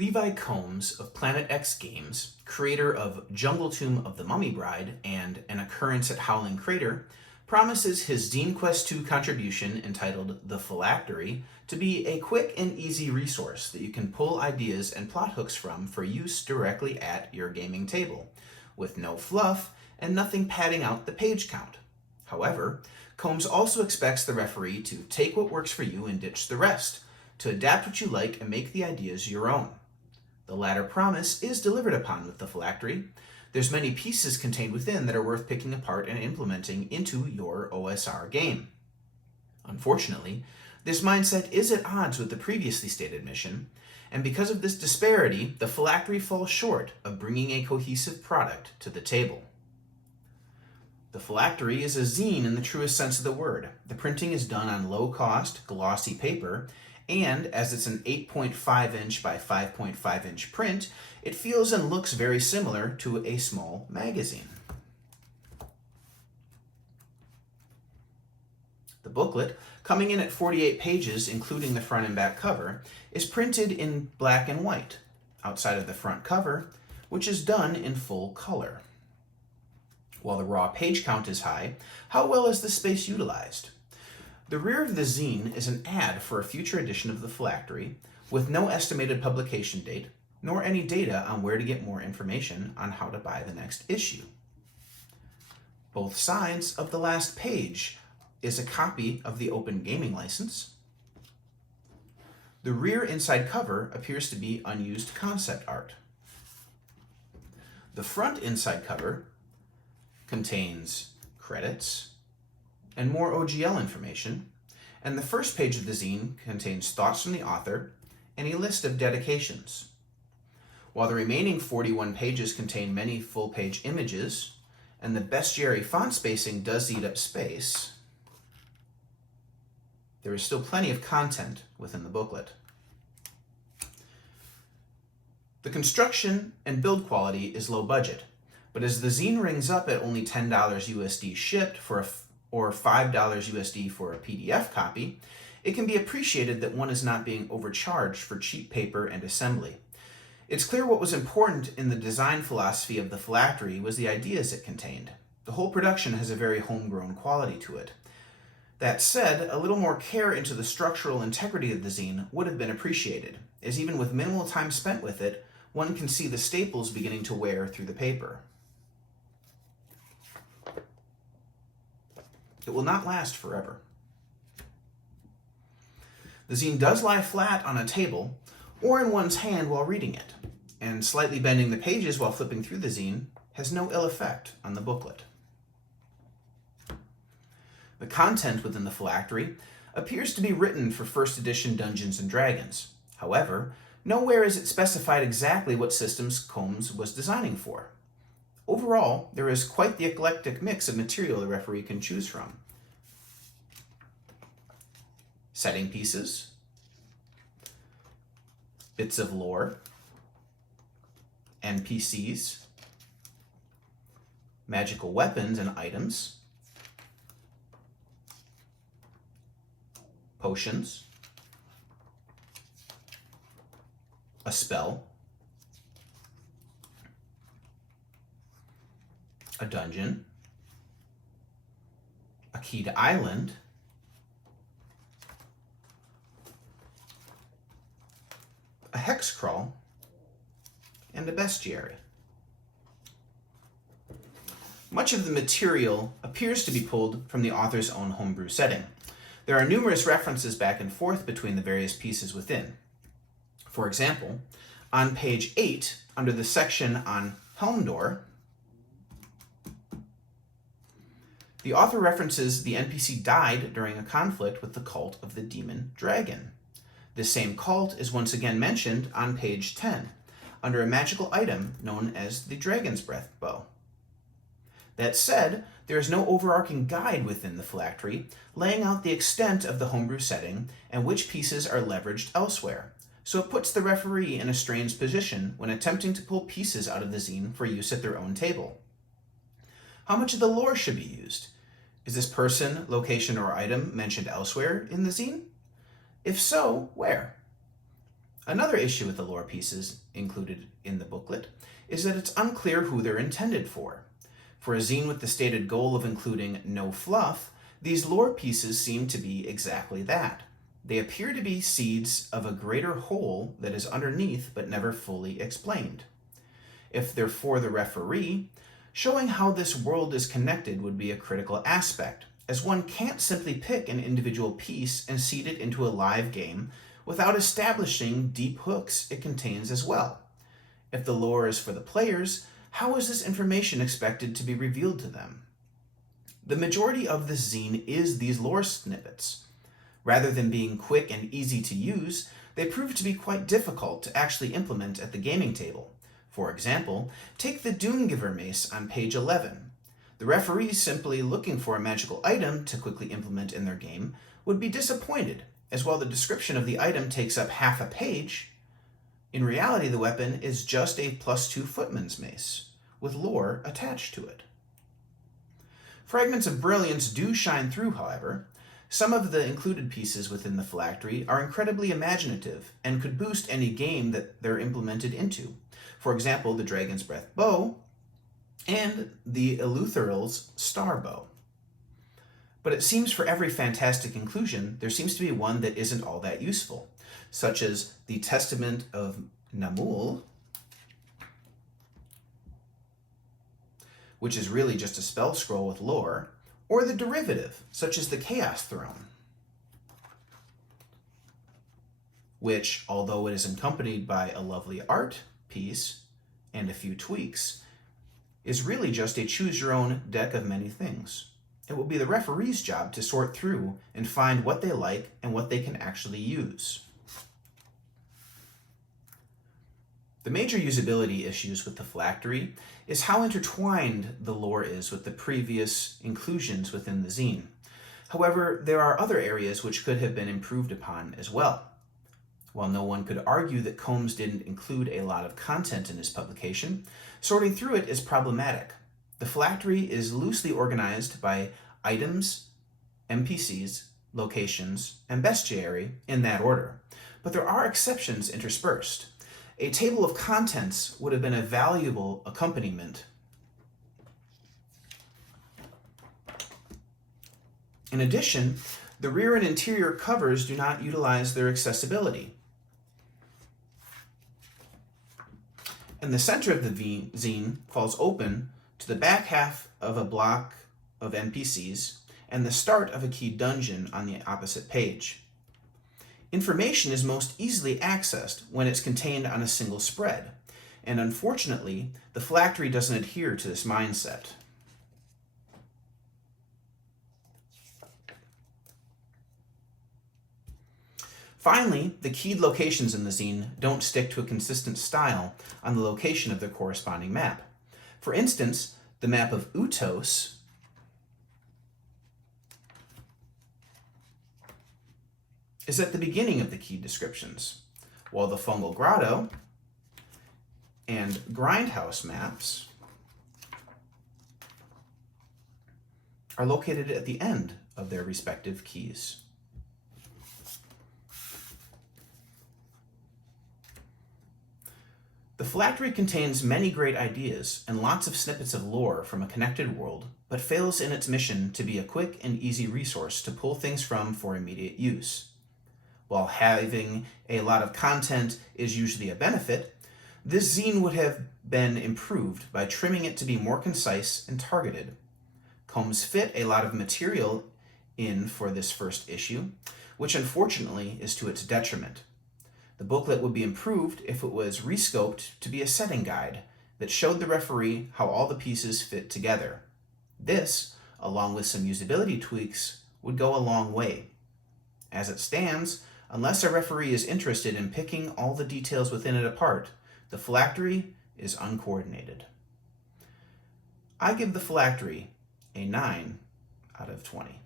Levi Combs of Planet X Games, creator of Jungle Tomb of the Mummy Bride and An Occurrence at Howling Crater, promises his Zine Quest II contribution entitled The Phylactery to be a quick and easy resource that you can pull ideas and plot hooks from for use directly at your gaming table, with no fluff and nothing padding out the page count. However, Combs also expects the referee to take what works for you and ditch the rest, to adapt what you like and make the ideas your own. The latter promise is delivered upon with the Phylactery. There's many pieces contained within that are worth picking apart and implementing into your OSR game. Unfortunately, this mindset is at odds with the previously stated mission, and because of this disparity, the Phylactery falls short of bringing a cohesive product to the table. The Phylactery is a zine in the truest sense of the word. The printing is done on low-cost, glossy paper, and as it's an 8.5 inch by 5.5 inch print, it feels and looks very similar to a small magazine. The booklet, coming in at 48 pages, including the front and back cover, is printed in black and white, outside of the front cover, which is done in full color. While the raw page count is high, how well is the space utilized? The rear of the zine is an ad for a future edition of the Phylactery, with no estimated publication date, nor any data on where to get more information on how to buy the next issue. Both sides of the last page is a copy of the Open Gaming License. The rear inside cover appears to be unused concept art. The front inside cover contains credits and more OGL information, and the first page of the zine contains thoughts from the author and a list of dedications. While the remaining 41 pages contain many full-page images, and the bestiary font spacing does eat up space, there is still plenty of content within the booklet. The construction and build quality is low budget, but as the zine rings up at only $10 USD shipped or $5 USD for a PDF copy, it can be appreciated that one is not being overcharged for cheap paper and assembly. It's clear what was important in the design philosophy of the Phylactery was the ideas it contained. The whole production has a very homegrown quality to it. That said, a little more care into the structural integrity of the zine would have been appreciated, as even with minimal time spent with it, one can see the staples beginning to wear through the paper. It will not last forever. The zine does lie flat on a table or in one's hand while reading it, and slightly bending the pages while flipping through the zine has no ill effect on the booklet. The content within the Phylactery appears to be written for first edition Dungeons & Dragons. However, nowhere is it specified exactly what systems Combs was designing for. Overall, there is quite the eclectic mix of material the referee can choose from. Setting pieces, bits of lore, NPCs, magical weapons and items, potions, a spell, a dungeon, a key to island, a hex crawl, and a bestiary. Much of the material appears to be pulled from the author's own homebrew setting. There are numerous references back and forth between the various pieces within. For example, on page 8, under the section on Helmdor, the author references the NPC died during a conflict with the cult of the demon dragon. This same cult is once again mentioned on page 10, under a magical item known as the Dragon's Breath Bow. That said, there is no overarching guide within the Phylactery laying out the extent of the homebrew setting and which pieces are leveraged elsewhere, so it puts the referee in a strange position when attempting to pull pieces out of the zine for use at their own table. How much of the lore should be used? Is this person, location, or item mentioned elsewhere in the zine? If so, where? Another issue with the lore pieces included in the booklet is that it's unclear who they're intended for. For a zine with the stated goal of including no fluff, these lore pieces seem to be exactly that. They appear to be seeds of a greater whole that is underneath but never fully explained. If they're for the referee, showing how this world is connected would be a critical aspect, as one can't simply pick an individual piece and seed it into a live game without establishing deep hooks it contains as well. If the lore is for the players, how is this information expected to be revealed to them? The majority of this zine is these lore snippets. Rather than being quick and easy to use, they prove to be quite difficult to actually implement at the gaming table. For example, take the Doomgiver mace on page 11. The referee simply looking for a magical item to quickly implement in their game would be disappointed, as while the description of the item takes up half a page, in reality the weapon is just a +2 footman's mace, with lore attached to it. Fragments of brilliance do shine through, however. Some of the included pieces within the Phylactery are incredibly imaginative and could boost any game that they're implemented into. For example, the Dragon's Breath bow and the Eleutheril's star bow. But it seems for every fantastic inclusion, there seems to be one that isn't all that useful, such as the Testament of Namul, which is really just a spell scroll with lore, or the derivative, such as the Chaos Throne, which, although it is accompanied by a lovely art piece and a few tweaks, is really just a choose-your-own deck of many things. It will be the referee's job to sort through and find what they like and what they can actually use. The major usability issues with the Phylactery is how intertwined the lore is with the previous inclusions within the zine. However, there are other areas which could have been improved upon as well. While no one could argue that Combs didn't include a lot of content in his publication, sorting through it is problematic. The Phylactery is loosely organized by items, NPCs, locations, and bestiary in that order, but there are exceptions interspersed. A table of contents would have been a valuable accompaniment. In addition, the rear and interior covers do not utilize their accessibility. And the center of the zine falls open to the back half of a block of NPCs and the start of a key dungeon on the opposite page. Information is most easily accessed when it's contained on a single spread, and unfortunately, the Phylactery doesn't adhere to this mindset. Finally, the keyed locations in the zine don't stick to a consistent style on the location of their corresponding map. For instance, the map of Utos is at the beginning of the key descriptions, while the Fungal Grotto and Grindhouse maps are located at the end of their respective keys. The Phylactery contains many great ideas and lots of snippets of lore from a connected world, but fails in its mission to be a quick and easy resource to pull things from for immediate use. While having a lot of content is usually a benefit, this zine would have been improved by trimming it to be more concise and targeted. Combs fit a lot of material in for this first issue, which unfortunately is to its detriment. The booklet would be improved if it was rescoped to be a setting guide that showed the referee how all the pieces fit together. This, along with some usability tweaks, would go a long way. As it stands, unless a referee is interested in picking all the details within it apart, the Phylactery is uncoordinated. I give the Phylactery a 9 out of 20.